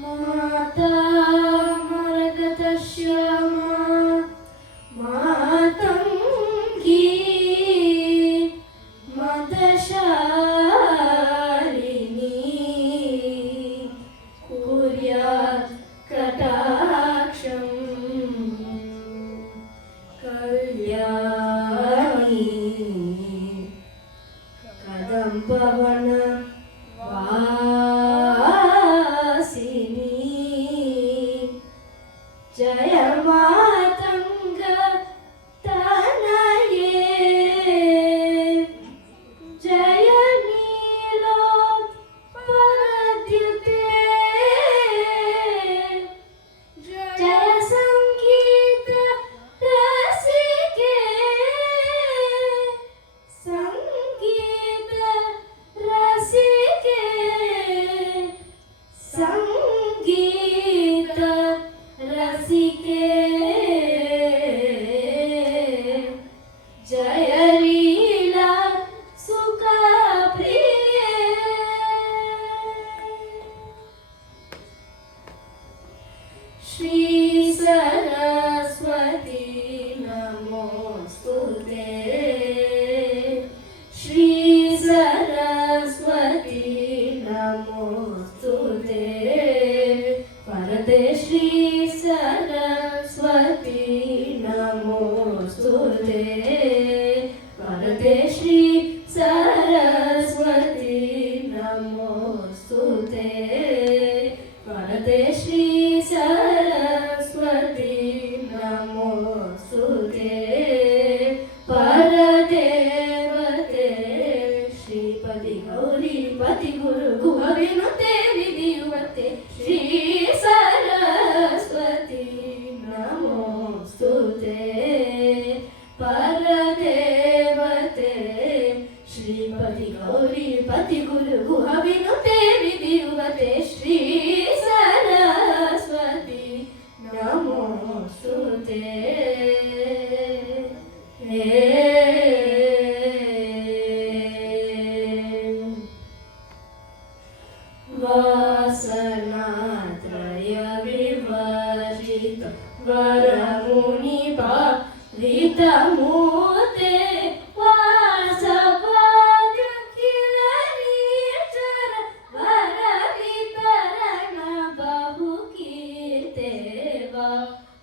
माता मरगतश्यामा मातङ्गी मदशालिनी कुर्यात् कटाक्षं कल्याणी कदम्बवन वासिनी जय मातङ्ग तनये जय नीलोत्पलद्युते जय सङ्गीत रसिके सङ्गीत रसिके सङ्गीत रसिके जय लीला सुखप्रिये श्री सरस्वती नमोस्तुते श्री सरस्वती नमोस्तुते वरदे श्री सरस्वती नमोस्तुते वरदे श्री सरस्वती नमोस्तुते वरदे श्री सरस्वती नमोस्तुते परदेवते श्रीपति गौरी पति गुरु गुह विनुते विधिवते श्री सरस्वती नमोस्तुते परदेवते श्रीपति गौरी पति गुरु गुह विनुते विधिवते श्री सरस्वती नमोस्तुते वासनात्रय विवर्जित वरमुनि भावितमूर्ते वासवाद्य किल नीचर वरवितरण बहुकीर्ते वासनात्रय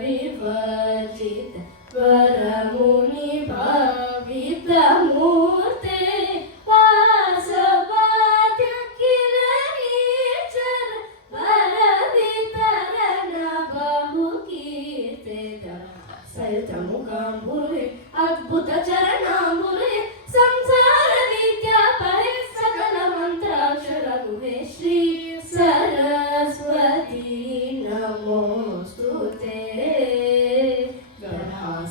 विवर्जित वरमुनि भावितमूर्ते वासवाद्य किल नीचर वरवितरण बहुकीर्ते सरितमुखाम्बुरे अद्भुत चरणाम्बुरे संसार विद्या परे सकल मंत्राक्षर गुहे श्री सरस्वती नमोस्तुते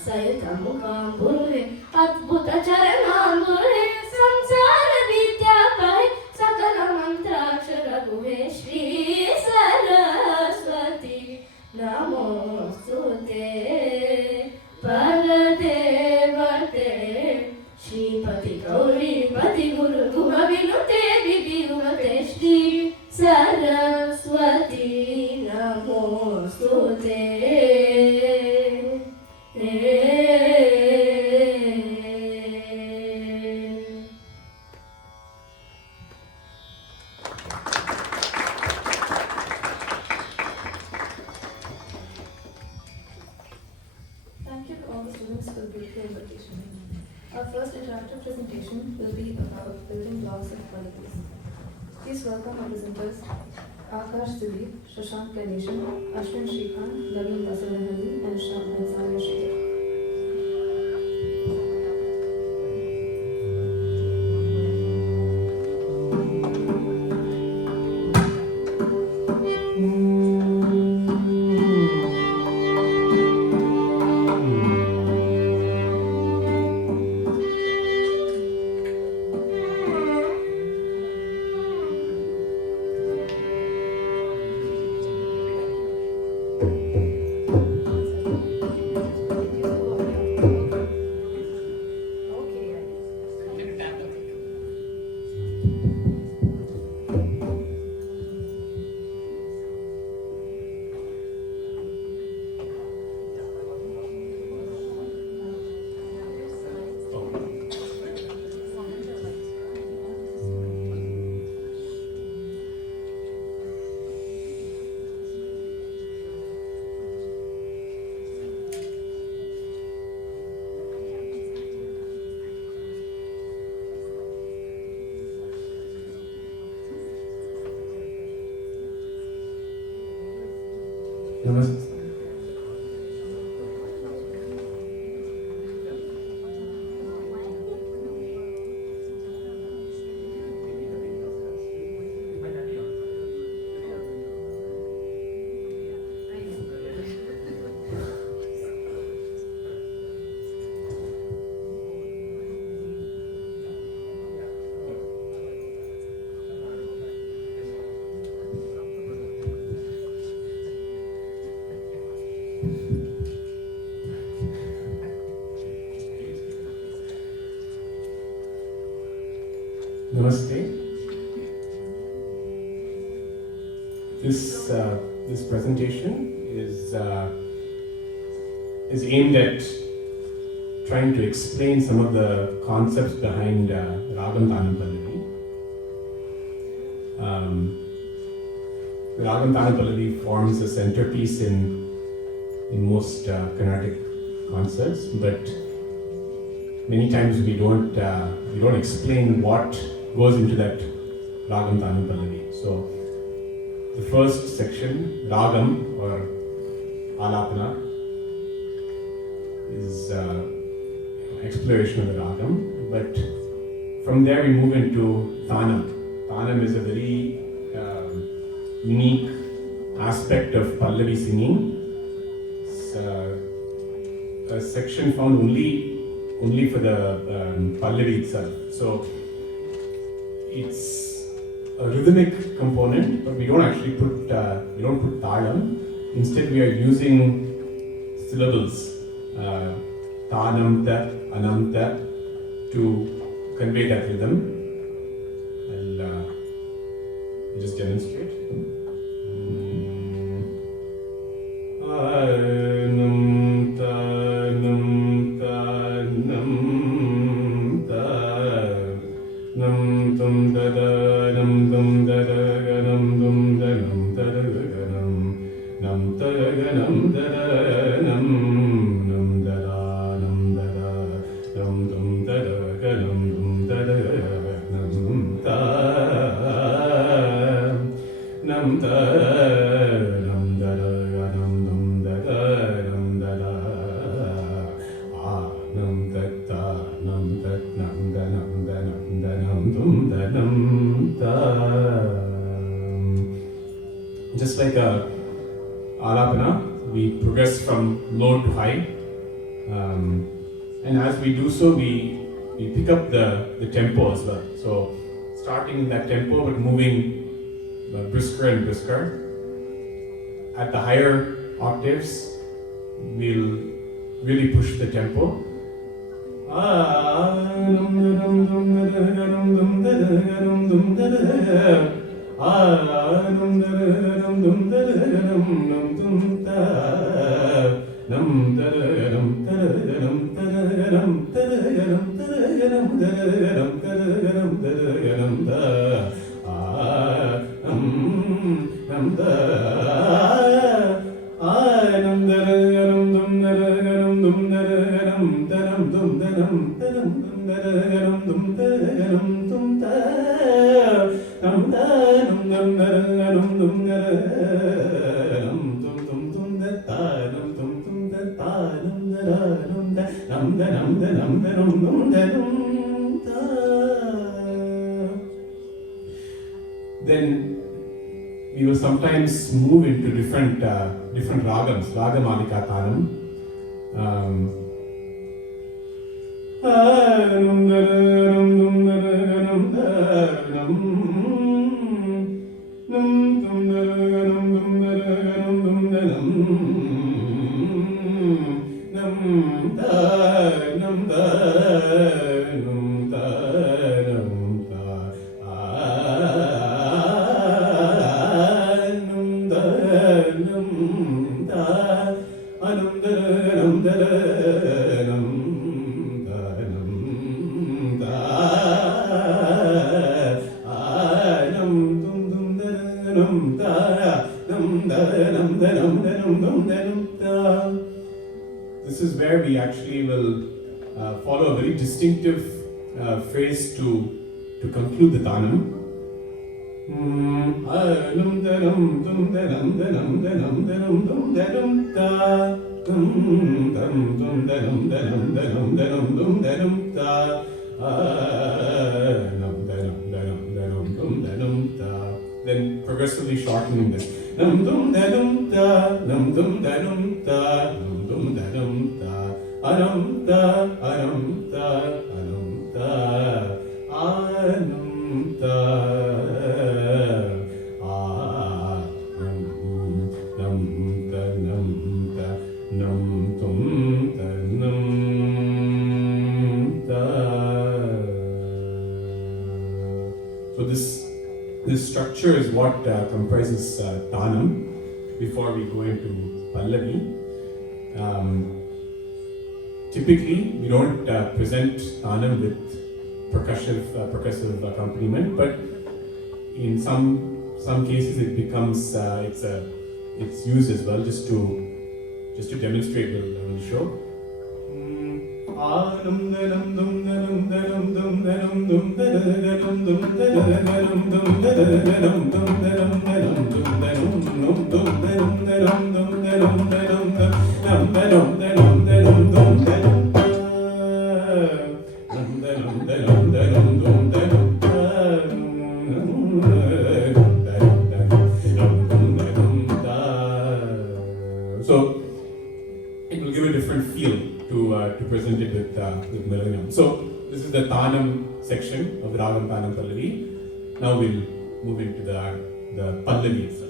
सरितमुखाम्बुरे अद्भुत चरणाम्बुरे संसार विद्या परे सकल मंत्राक्षर गुहे श्री सरस्वती नमोस्तुते परदेवते श्रीपति गौरी पति गुरु गुह विनुते विधिवते श्री सरस्वती नमोस्तुते Thank you to all the students for the beautiful invitation. Our first interactive presentation will be about building blocks of qualities. Please welcome our presenters Aakarsh, Shashank, Ashwin, Naveen and Sowmya. Namaste. Namaste. This presentation is aimed at trying to explain some of the concepts behind Ragam Tanam Pallavi. The Ragam Tanam Pallavi forms a centerpiece in most Carnatic concerts, but many times we don't explain what goes into that Ragam Tanam Pallavi. So the first section, Ragam or Alapana, is exploration of the Ragam. But from there we move into Tanam. Tanam is a very unique aspect of Pallavi singing. It's a section found only for the Pallavi itself. So it's a rhythmic component, but we don't actually put talam. Instead, we are using syllables, tanam, ta, anam, ta, to convey that rhythm. I'll just demonstrate. Anam, ta, nam, ta, nam, ta, nam, tum, da, da, nam, tum, da, da, nam, tum, da, nam, da, da, nam, da, da, nam, da, da, nam, nam, da, da, nam, da, da, nam, tum, da, da, nam, tum, da, da, nam, ta, nam, ta, nam, da, da, nam, tum, da, da, nam, da, da, nam, da, da, nam, da, nam, da, nam, da, nam, da, nam, tum, da, nam, ta. Just like a alapana, we progress from low to high, and as we do so, we pick up the tempo as well. So starting in that tempo, but moving brisker and brisker. At the higher octaves, we'll really push the tempo. Then we will sometimes move into different ragams, Ragamalika Tanam. This is where we actually will follow a very distinctive phrase to conclude the Tanam. Dum darum dum darum darum darum darum dum darum da dum dum dum darum darum darum darum dum darum da dum darum darum darum dum darum da. Then progressively shortening this. Dum dum darum da dum dum darum da dum dum darum da aram da aram da aram da aram da. So this structure is what comprises Tanam before we go into Pallavi. Typically, we don't present Tanam with percussive accompaniment, but in some cases it becomes it's used as well just to demonstrate. We'll show. So it will give a different feel to present it with Millennium. So this is the Tanam section of the Ragam Tanam Pallavi. Now we'll move into the Pallavi itself.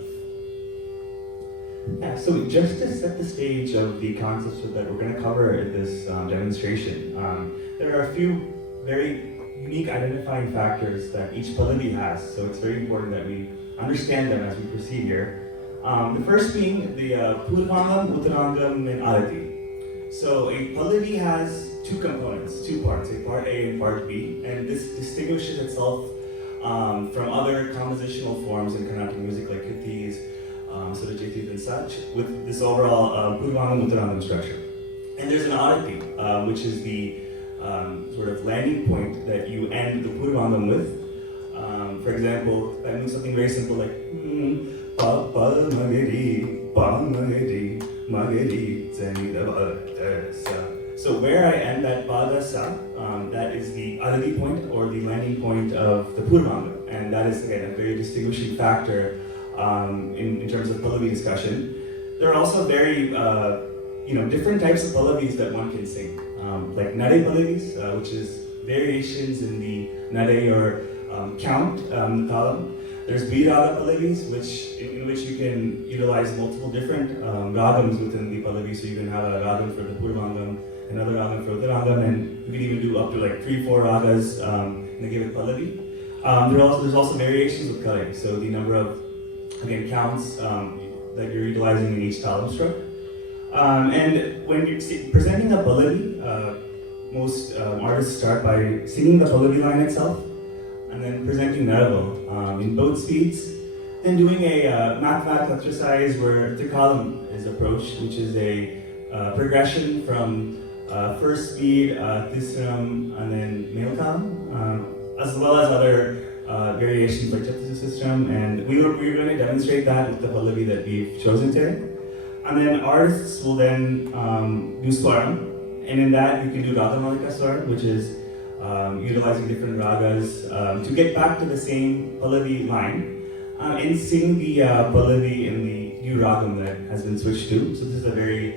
Yeah, so just to set the stage of the concepts that we're going to cover in this demonstration, there are a few very unique identifying factors that each Pallavi has, so it's very important that we understand them as we proceed here. The first being the Purvangam, Uttarangam, and Arati. So a Pallavi has two components, two parts, a part A and part B, and this distinguishes itself from other compositional forms in Carnatic music like Kritis, Surajatit and such, with this overall Purvangam, Uttarangam structure. And there's an Arati, which is the sort of landing point that you end the Purvangam with. For example, that means something very simple like pa pa magari pa magari magari zanida ba sa. So where I end that pa da sa, that is the Arati point or the landing point of the Purvangam, and that is again a very distinguishing factor in terms of Pallavi discussion. There are also very different types of Pallavis that one can sing, like Nade Pallavis, which is variations in the Nade or count, talam. There's Viraga Pallavis, in which you can utilize multiple different ragams within the Pallavi. So you can have a ragam for the Purvangam, another ragam for Uttarangam, and you can even do up to like 3-4 ragas in a given Pallavi. There's also variations with Kale, so the number of counts that you're utilizing in each talam stroke. And when you're presenting a Pallavi, most artists start by singing the Pallavi line itself, and then presenting Naraval in both speeds, then doing a mathematical exercise where Trikalam is approached, which is a progression from first speed, Tisram, and then Melkalam, as well as other variations like Chaptisa system, and we're going to demonstrate that with the Pallavi that we've chosen today. And then artists will then do Swaram, and in that you can do Ragamalika Swaram, which is utilizing different ragas to get back to the same Pallavi line and sing the Pallavi in the new ragam that has been switched to. So this is a very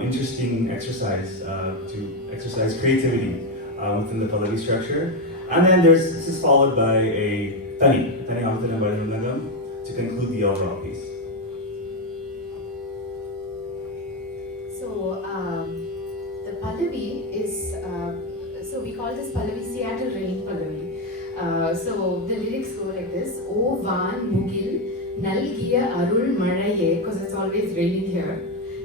interesting exercise to exercise creativity within the Pallavi structure. And then this is followed by a Tani Avatana Bhajanagam to conclude the overall piece. So the Pallavi is, so we call this Pallavi Seattle Rain Pallavi. So the lyrics go like this: O Van Mugil Nalgiya Arul Malaye, because it's always raining here.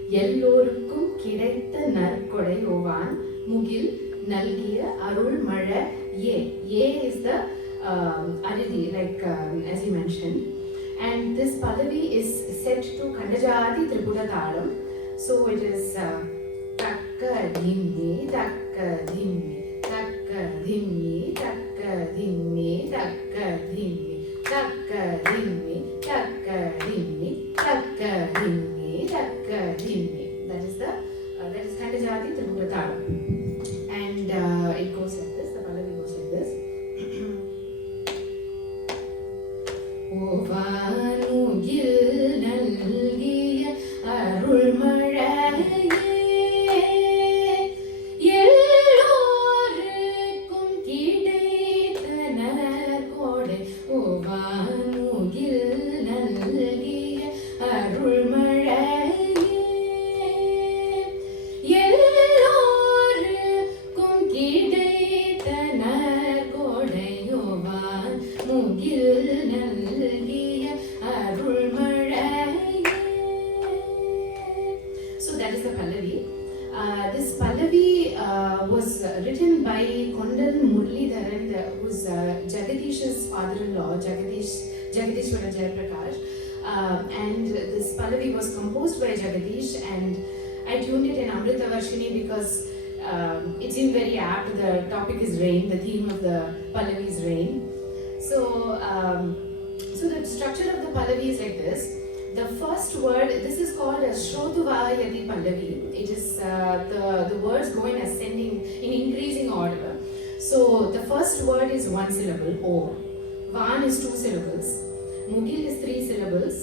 Yellorukkum Kidaitha Narkodai O Van Mugil Nalgiya Arul Malaye. Ye is the Aridi, like as you mentioned. And this Pallavi is set to Kandajadi Tripura Talam. So it is Takka Dhimmi, Takka Dhimmi, Takka Dhimmi, Takka Dhimmi, Takka Dhimmi, Takka takkarinni, takkarinni, takkarinni, takkarinni. That is Khandajati Tripura Talam. And it goes like this, the pallavi goes like this. Ovanugil nalgiya arulmazhaye எல்லோருக்கும் கிடைத்த நற்கொடை ovanugil நல்கிய அருள்மழையே எல்லோருக்கும் கிடைத்த நற்கொடை ovanugil நல்கிய அருள்மழையே. So that is the pallavi. This pallavi was written by Kondan Muralidharan, who's Jagadish's father-in-law, Jagadishwara Jayaprakash. And this pallavi was composed by Jagadish, and I tuned it in Amrita Varshini because it seemed very apt. The topic is rain, the theme of the pallavi is rain. So the structure of the pallavi is like this. The first word, this is called a Shrotuvayati pallavi. It is the words go in ascending, in increasing order. So the first word is one syllable, O. Van is 2 syllables. Mugil is 3 syllables.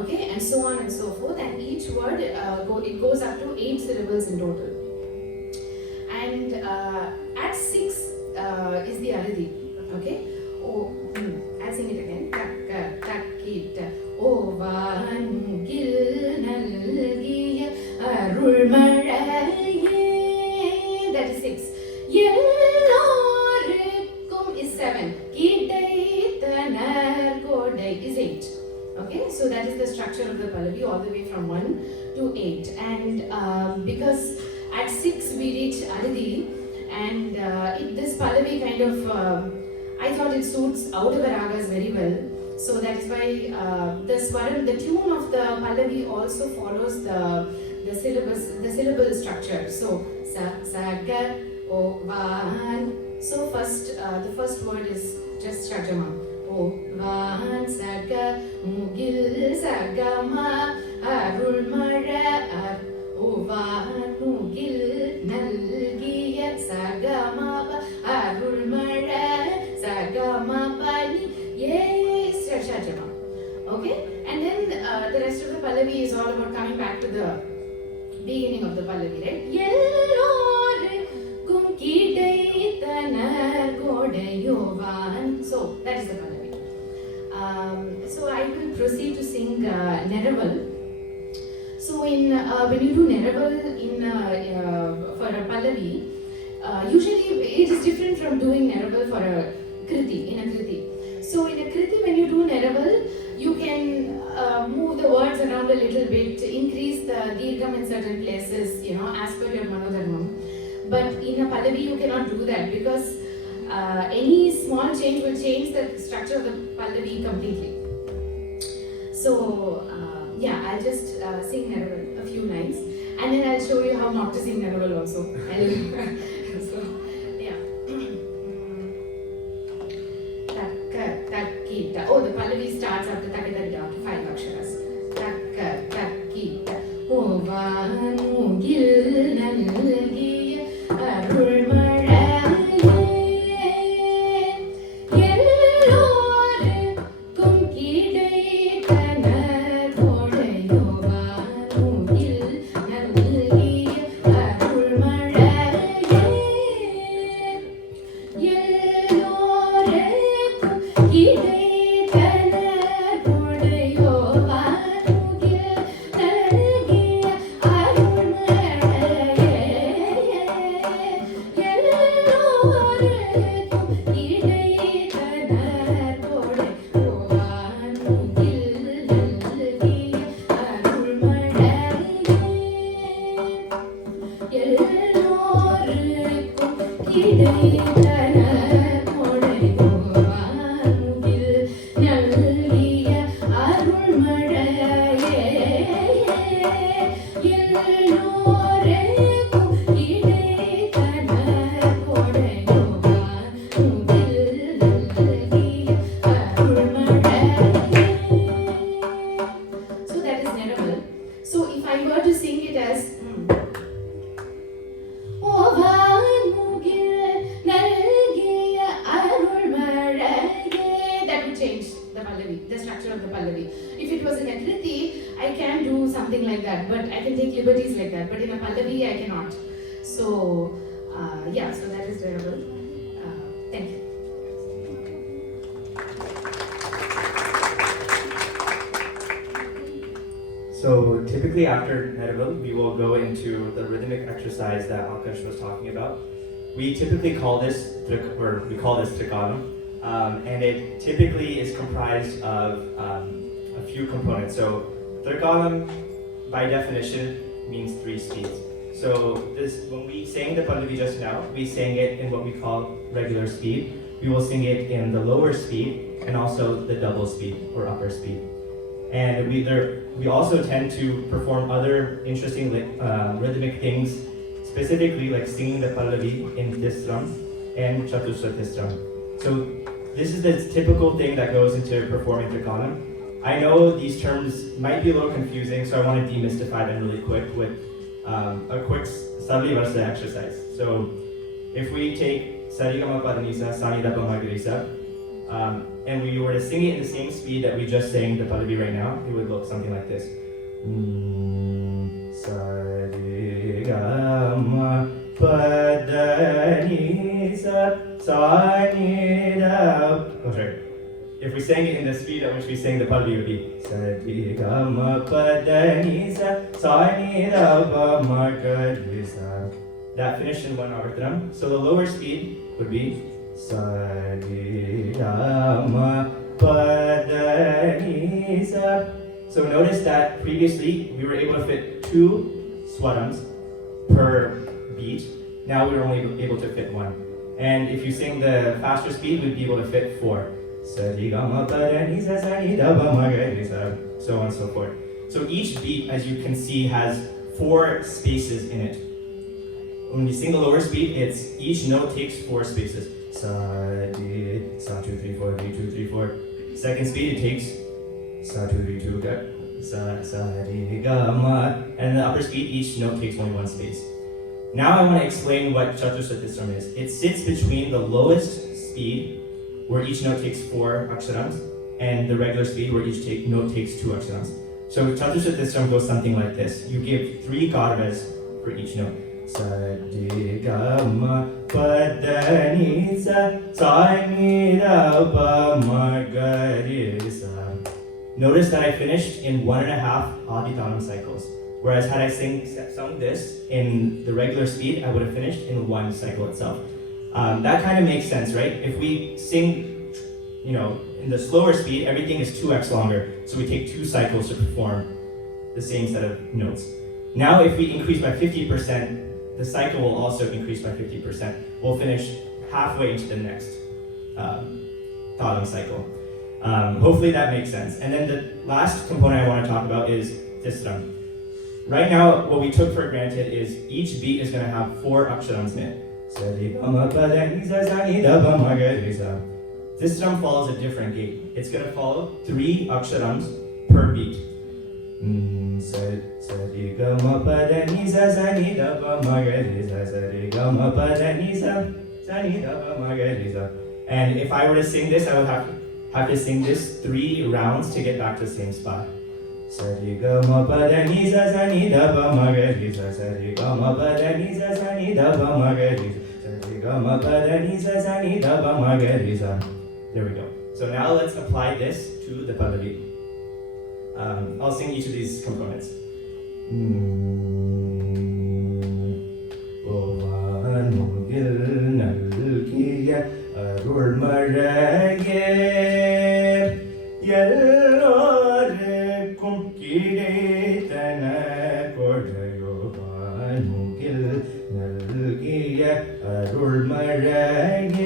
Okay, and so on and so forth. And each word, it goes up to 8 syllables in total. And at 6 is the Aradhi. Okay, I'll sing it again. Takka, takkita. ovanugil nalgiya arulmazhaye. That is 6. எல்லோருக்கும் is 7. கிடைத்த நற்கொடை is 8. Okay, so that is the structure of the pallavi all the way from 1 to 8. And because at 6 we reach Aradhi, and this pallavi kind of, I thought it suits Audava ragas very well. So that is why the tune of the pallavi also follows the syllable structure. So sa, ga, o, van. So the first word is just shajama. O, van, sa, ga, mugil, sa, ga, ma, arulmazha, o, van, mugil, nalgiya, sa, ga, ma, arulmazha, sa, ga, ma, pa, ni, yes, shajama. Okay, and then the rest of the pallavi is all about coming back to the beginning of the pallavi, right? எல்லோருக்கும் கிடைத்த நற்கொடையோவான். So that is the pallavi. So I will proceed to sing Neraval. So when you do Neraval for a pallavi, usually it is different from doing Neraval for a kriti, in a kriti. So in a kriti, when you do Neraval, you can move the words around a little bit, increase the dirgham in certain places, as per your manodharmam. But in a pallavi, you cannot do that because any small change will change the structure of the pallavi completely. So I'll just sing Neraval, a few lines, and then I'll show you how not to sing Neraval also. So, yeah. Takkita. Oh, the pallavi starts after takadagda, after 5 aksharas. Takka, takkita. Ovanugil nalgiya arulmazhaye எல்லோருக்கும் கிடைத்த நற்கொடை ovanugil நல்கிய அருள்மழையே எல்லோருக்கும் கிடைத்த நற்கொடை it was in a kriti, I can do something like that, but I can take liberties like that. But in a pallavi, I cannot. So, yeah, so that is variable. Thank you. So typically after Netabil, we will go into the rhythmic exercise that Aakarsh was talking about. We typically call this trikalam, and it typically is comprised of a few components. So trikalam, by definition, means 3 speeds. So when we sang the pallavi just now, we sang it in what we call regular speed. We will sing it in the lower speed and also the double speed or upper speed. And we also tend to perform other interesting rhythmic things, specifically like singing the pallavi in Tisram and Chatusra Tisram. So this is the typical thing that goes into performing Trikalam. I know these terms might be a little confusing, so I want to demystify them really quick with a quick Savli Varsa exercise. So if we take Sarigama Padanisa, Sanidapa Magarisa, and we were to sing it in the same speed that we just sang the pallavi right now, it would look something like this. Sarigama Padanisa Sanidapa. Oh, sorry. If we sang it in the speed at which we sang the pallavi, it would be Sarigama Padanisa Sanidapa Magarisa. That finished in 1 avartanam. So the lower speed would be Sarigama Padanisa. So notice that previously we were able to fit 2 swarams per beat. Now we're only able to fit 1. And if you sing the faster speed, we'd be able to fit 4. Sarigama Padanisa Sanidapa Magarisa. So on and so forth. So each beat, as you can see, has 4 spaces in it. When you sing the lower speed, each note takes 4 spaces. Sa, di, sa 2 3 4, di 2 3 4. Second speed, it takes sa 2 3 2, ga, sa di, ga, ma. And the upper speed, each note takes only 1 space. Now I want to explain what Chatusra Tisram is. It sits between the lowest speed, where each note takes 4 aksharams, and the regular speed, where each note takes 2 aksharams. So Chatusra Tisram goes something like this. You give 3 garbas for each note. Sarigama Padanisa Sanidapa Magarisa. Notice that I finished in 1.5 aditanam cycles. Whereas had I sung this in the regular speed, I would have finished in 1 cycle itself. That kind of makes sense, right? If we sing, in the slower speed, everything is 2x longer. So we take 2 cycles to perform the same set of notes. Now if we increase by 50%, the cycle will also increase by 50%. We'll finish halfway into the next talam cycle. Hopefully that makes sense. And then the last component I want to talk about is Tisram. Right now, what we took for granted is each beat is going to have 4 aksharams in it. Tisram follows a different gate. It's going to follow 3 aksharams per beat. Sarigama Padanisa Sanidapa Magarisa. Sarigama Padanisa Sanidapa Magarisa. And if I were to sing this, I would have to sing this 3 rounds to get back to the same spot. Sarigama Padanisa Sanidapa Magarisa. Sarigama Padanisa Sanidapa Magarisa. Sarigama Padanisa Sanidapa Magarisa. There we go. So now let's apply this to the pallavi. I'll sing each of these components. Ovan mugil nalkiya arul marage yellorekum kidetana kodayo. Ovan mugil nalkiya arul marage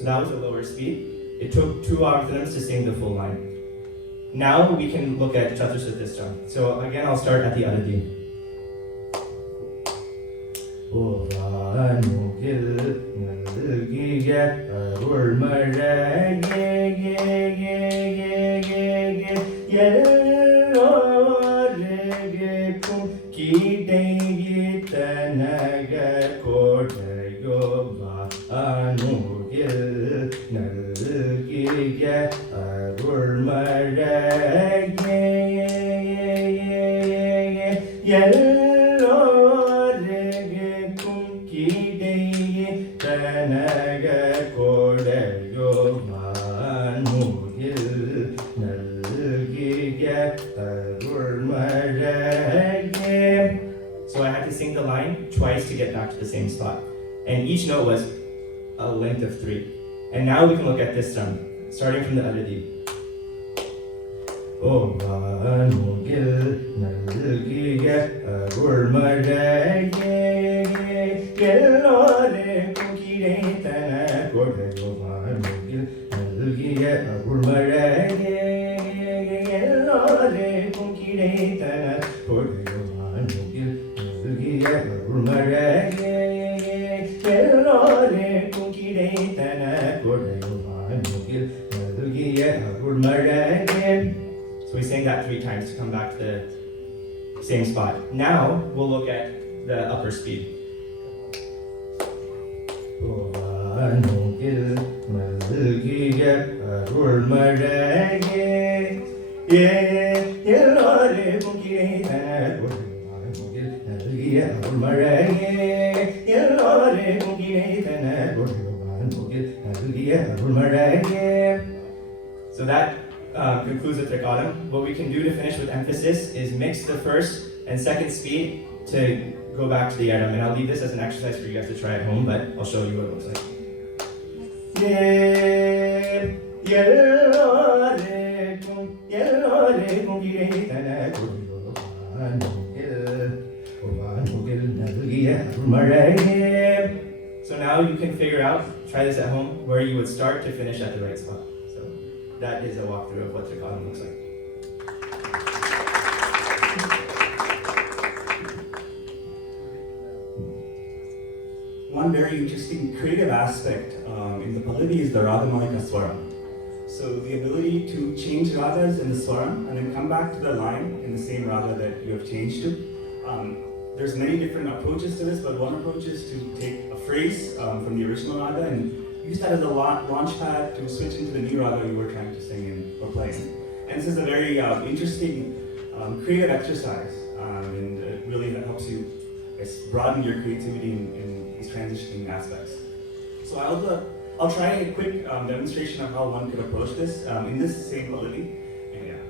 So that was the lower speed. It took 2 avartanams to sing the full line. Now we can look at Chatusra Tisram. So again, I'll start at the Adadi. வானுகில் நல்கிய அருள்மழையே எல்லோருக்கும் கிடைத்தனக கொடையோ வானுகில் நல்கிய அருள்மழையே எல்லோருக்கும் கிடைத்தனக கொடையோ வானுகில் நல்கிய அருள்மழையே. So I had to sing the line twice to get back to the same spot. And each note was a length of 3. And now we can look at this starting from the other deep. Oh, வானுகில் நல்கிய அருள்மழையே எல்லோருக்கும் கிடைத்தன கொடையோ வானுகில் நல்கிய அருள்மழையே எல்லோருக்கும் கிடைத்தன கொடையோ வானுகில் நல்கிய அருள்மழையே எல்லோருக்கும் கிடைத்தன கொடையோ வானுகில் நல்கிய அருள்மழையே. So we sang that 3 times to come back to the same spot. Now we'll look at the upper speed. வானுகில் நல்கிய அருள்மழையே எல்லோருக்கும் கிடைத்தன வானுகில் நல்கிய அருள்மழையே எல்லோருக்கும் கிடைத்தன வானுகில் நல்கிய அருள்மழையே. So that concludes the trichotam. What we can do to finish with emphasis is mix the first and second speed to go back to the yadam. And I'll leave this as an exercise for you guys to try at home, but I'll show you what it looks like. So now you can figure out, try this at home, where you would start to finish at the right spot. So that is a walkthrough of what trichotam looks like. One very interesting creative aspect in the pallavi is the Ragamalika Swara. So the ability to change ragas in the Swaram and then come back to the line in the same raga that you have changed to. There's many different approaches to this, but one approach is to take a phrase from the original raga and use that as a launch pad to switch into the new raga you were trying to sing in or play in. And this is a very interesting creative exercise, and it really helps you broaden your creativity in these transitioning aspects. So I'll try a quick demonstration of how one could approach this in this same pallavi. And yeah.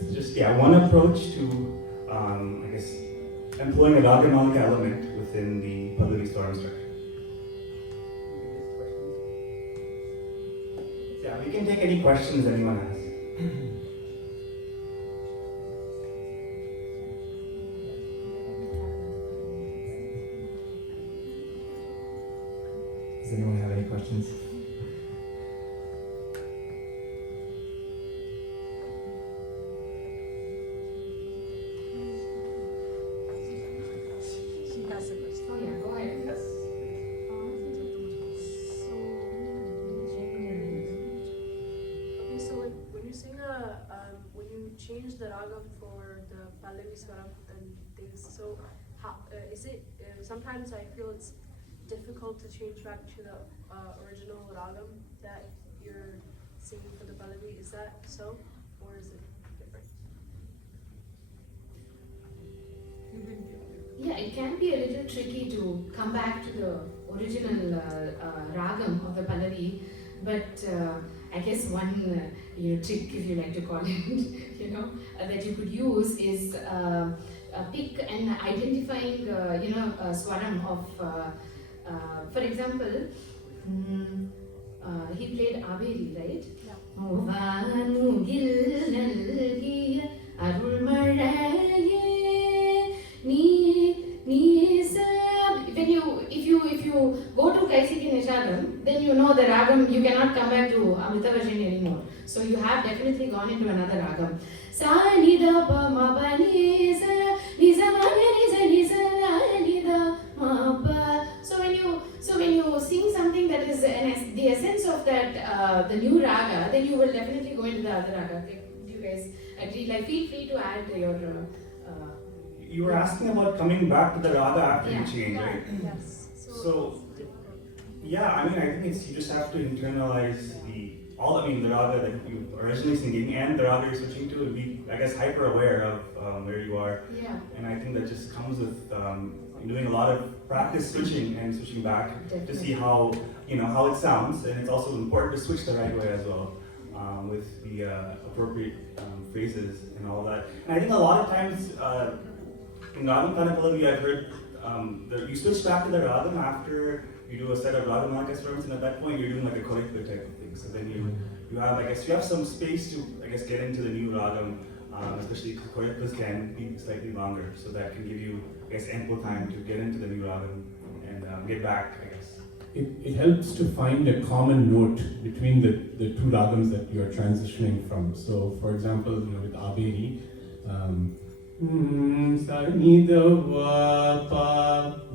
it's just one approach to I guess employing a raga-malika element within the pallavi swaram structure. Yeah, we can take any questions anyone has. Does anyone have any questions? She has a question. Oh yeah, go ahead. Yes. Okay, so when you sing when you change the ragam for the pallavi swaram and things, so how is it? Sometimes I feel it's difficult to change back to the original ragam that you're singing for the pallavi. Is that so, or is it different? Yeah, it can be a little tricky to come back to the original ragam of the pallavi, but I guess one trick, if you like to call it, that you could use is pick an identifying swaram of, for example, he played Averi, right? If you go to Kaisiki Nishadam, then you know the ragam, you cannot come back to Amrita Varshini anymore. So you have definitely gone into another ragam. Sa ni da pa ma pa ni sa ni sa ma ni sa la ni da ma pa. So when you sing something that is the essence of that the new raga, then you will definitely go into the other raga. Do you guys agree? Like, feel free to add your. You were asking about coming back to the raga after you change, Yeah, right? yes. So, yeah, I mean, I think you just have to internalize the raga that you originally singing and the raga you're switching to, be, I guess, hyper aware of where you are. Yeah. And I think that just comes with doing a lot of practice switching and switching back Definitely. to see how how it sounds. And it's also important to switch the right way as well, with the appropriate phrases and all that. And I think a lot of times in Ragam Pallavi, I've heard you switch back to the Ragam after you do a set of Ragamalika swarams, and at that point you're doing like a Korikpa type of thing. So then you have some space to get into the new Ragam, especially because Korikpas can be slightly longer, so that can give you ample time to get into the new Ragam and get back, I guess. It helps to find a common note between the two ragams that you're transitioning from. So, for example, with Averi,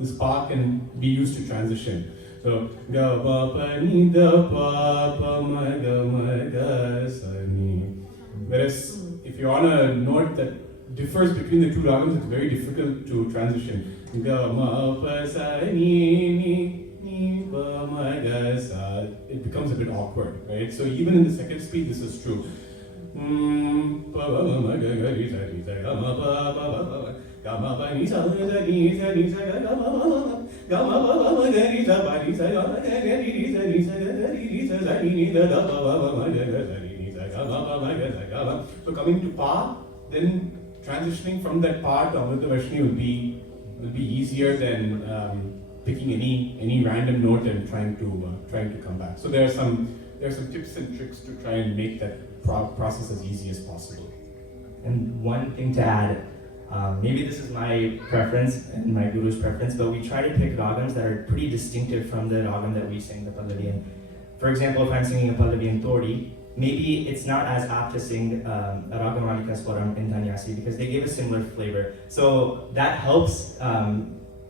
this pa can be used to transition. So, ga pa pa ni da pa pa ma ga sa ni. Whereas if you're on a note that differs between the two ragams, it's very difficult to transition. Ga ma pa sa ni ni pa ma ga sa. It becomes a bit awkward, right? So even in the second speed, this is true. So coming to pa, then transitioning from that pa to Amrita Varshini will be easier than picking any random note and trying to come back. So there are some tips and tricks to try and make that process as easy as possible. And one thing to add, maybe this is my preference and my guru's preference, but we try to pick ragams that are pretty distinctive from the ragam that we sing the pallavi in. For example, if I'm singing a pallavi in Todi, maybe it's not as apt to sing a ragamalika swaram in Dhanyasi because they give a similar flavor. So that helps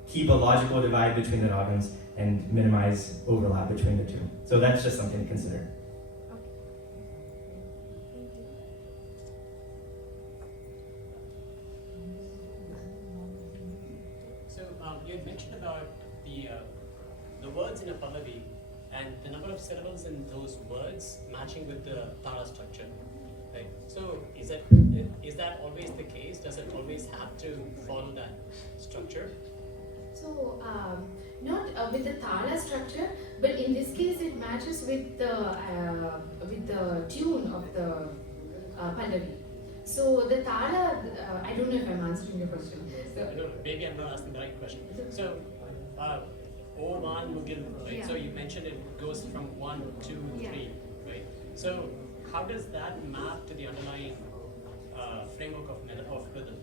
keep a logical divide between the ragams and minimize overlap between the two. So that's just something to consider. You had mentioned about the words in a pallavi and the number of syllables in those words matching with the tala structure, right? So is that always the case? Does it always have to follow that structure? So not with the tala structure, but in this case it matches with the tune of the pallavi. So the tala, I don't know if I'm answering your question. So, I don't know, maybe I'm not asking the right question. So, O1 Mugil, right? Yeah. So you mentioned it goes from 1, 2, 3, Yeah. right? So how does that map to the underlying framework of rhythm?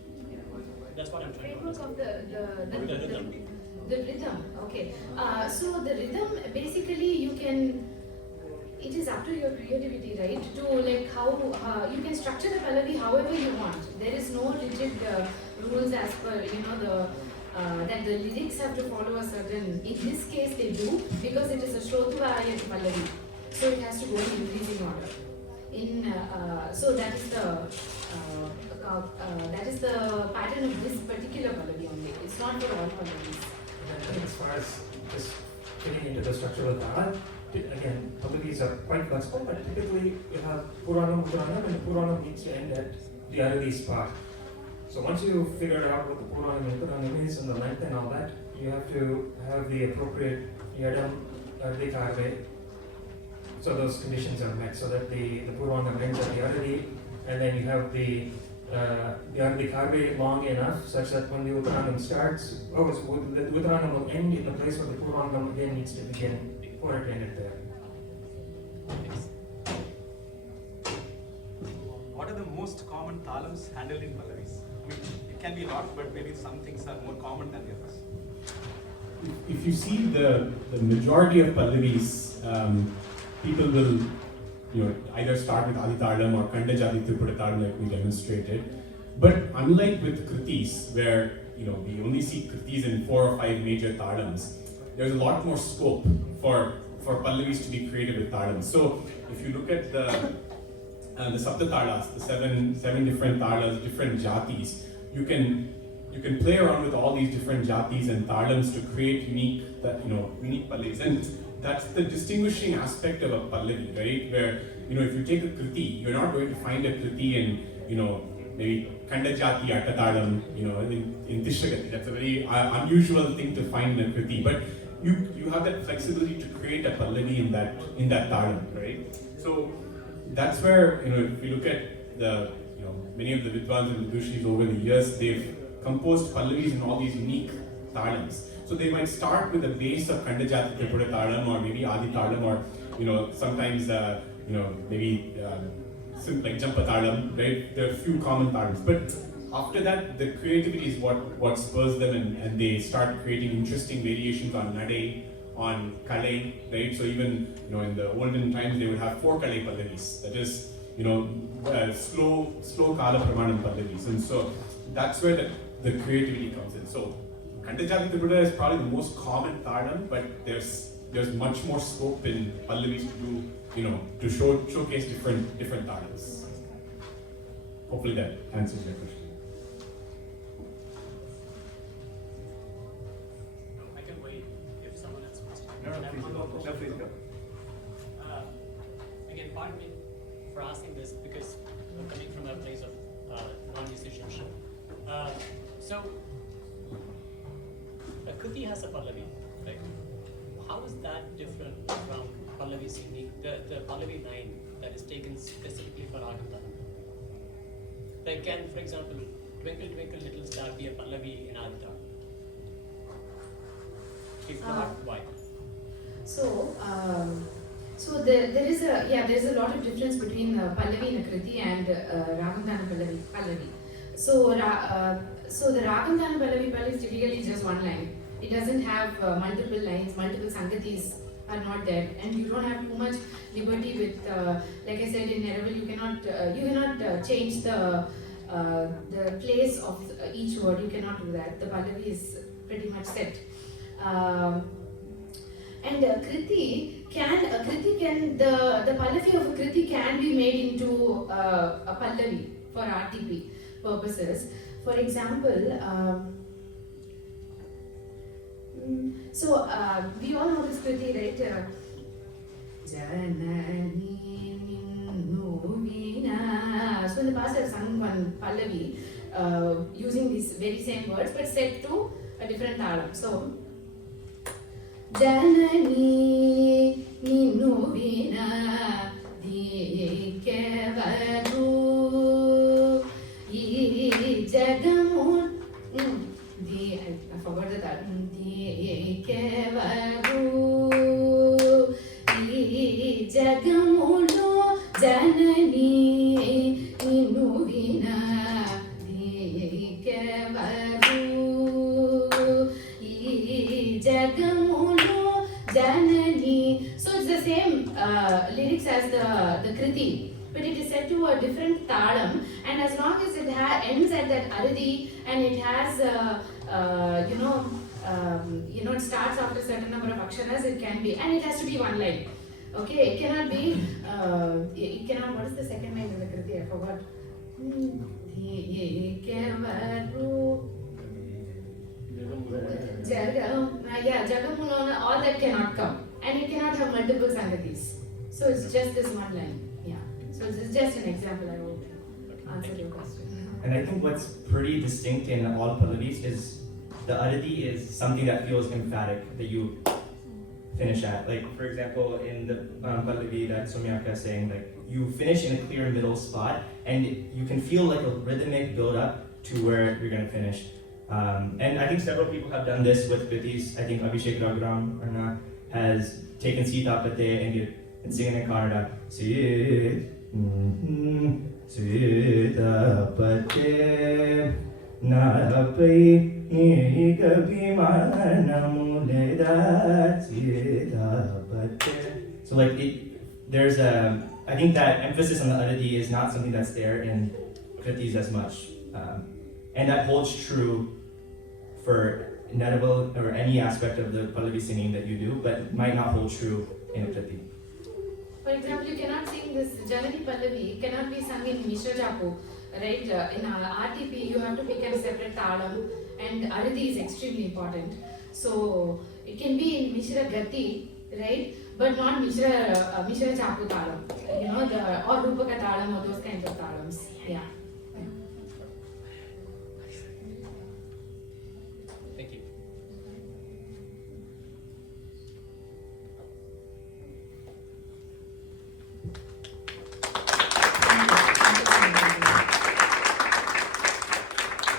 That's what I'm trying to framework understand. of The rhythm. the rhythm. Okay. So the rhythm, basically, you can. It is up to your creativity, right? To like how you can structure the pallavi however you want. There is no rigid rules as per the that the lyrics have to follow a certain. In this case, they do because it is a Shrotuvaya pallavi, so it has to go in increasing order. So that is the pattern of this particular pallavi only. It's not for all pallavis. And as far as just getting into the structure of that, again, pallavis are quite flexible, but typically you have Puranam, and the Puranam needs to end at the Aradi spot. So once you figure out what the Puranam and Puranam is and the length and all that, you have to have the appropriate Yadam, Aradi Karve. So those conditions are met so that the Puranam ends at the Aradi, and then you have the Aradi Karve long enough such that when the Uttaranam starts, the Uttaranam will end in the place where the Puranam again needs to begin for it to end it there. What are the most common talams handled in pallavis? I mean, it can be a lot, but maybe some things are more common than the others. If you see the majority of pallavis, people will either start with Adi Talam or Kanda Jadi Tripura Talam like we demonstrated. But unlike with Kritis, where we only see Kritis in 4 or 5 major Talams, there's a lot more scope for pallavis to be created with Talams. So if you look at the Sapta Talas, the seven different Talas, different Jatis, you can play around with all these different Jatis and Talams to create unique pallavis. And that's the distinguishing aspect of a pallavi, right? Where, if you take a kriti, you're not going to find a kriti in, maybe Kanda Jati Atatalam, in Tishragati. That's a very unusual thing to find in a kriti. But you have that flexibility to create a pallavi in that talam, right? So that's where, if you look at the, many of the Vidwans and Vidushis over the years, they've composed pallavis in all these unique talams. So they might start with a base of Kanda Jati Tripura Talam or maybe Adi Talam or, sometimes, maybe like Jampa Talam, right? There are a few common talams. But after that, the creativity is what spurs them and they start creating interesting variations on Nade, on Kale, right? So even, in the olden times, they would have 4 Kale pallavis. That is, slow Kala Pramanam pallavis. And so that's where the creativity comes in. So Kanda Jati Tripura is probably the most common talam, but there's much more scope in pallavis to do, to showcase different talams. Hopefully that answers your question. I can wait if someone else wants to. No, please go. No, please go. Again, pardon me for asking this because I'm coming from a place of non-decisionship. So, a kriti has a pallavi, right? How is that different from pallavi's unique, the pallavi line that is taken specifically for Agam? Like, can, for example, Twinkle Twinkle Little Star be a pallavi in Adita? If not, why? So there is a lot of difference between pallavi and kriti and Ragam pallavi. So the Ragam pallavi is typically just one line. It doesn't have multiple lines, multiple sangatis are not there, and you don't have too much liberty with, like I said in Neraval, you cannot change the place of each word. You cannot do that. The pallavi is pretty much set. And kriti can the pallavi of a kriti can be made into a pallavi for RTP purposes. For example, we all know this kriti, right? So in the past I've sung one pallavi using these very same words but set to a different talam. So Janani Ninu Vina Dikevadu a different talam, and as long as it ends at that aradi and it has, it starts after a certain number of aksharas, it can be, and it has to be one line. Okay, it cannot be, what is the second line in the Kriti? I forgot. Jagamulona, all that cannot come. And it cannot have multiple sangatis. So it's just this one line. Yeah. So it's just an example. I hope answered your question. And I think what's pretty distinct in all pallavis is the aradi is something that feels emphatic, that you finish at. Like, for example, in the pallavi that Sowmya is saying, like, you finish in a clear middle spot, and you can feel like a rhythmic build up to where you're going to finish. And I think several people have done this with Kritis. I think Abhishek Raghuram has taken Sita Pate and singing in Kannada. Sita Pate Narapai So like there's I think that emphasis on the aradi is not something that's there in Kritis as much. And that holds true for Nadaval or any aspect of the pallavi singing that you do, but might not hold true in a Kriti. For example, you cannot sing this Janani Pallavi, cannot be sung in Mishra Japu, right? In RTP, you have to pick a separate talam, and aradi is extremely important. So it can be in Mishra Gati, right? But not Mishra Japu talam, or Rupaka talam or those kinds of talams. Yeah.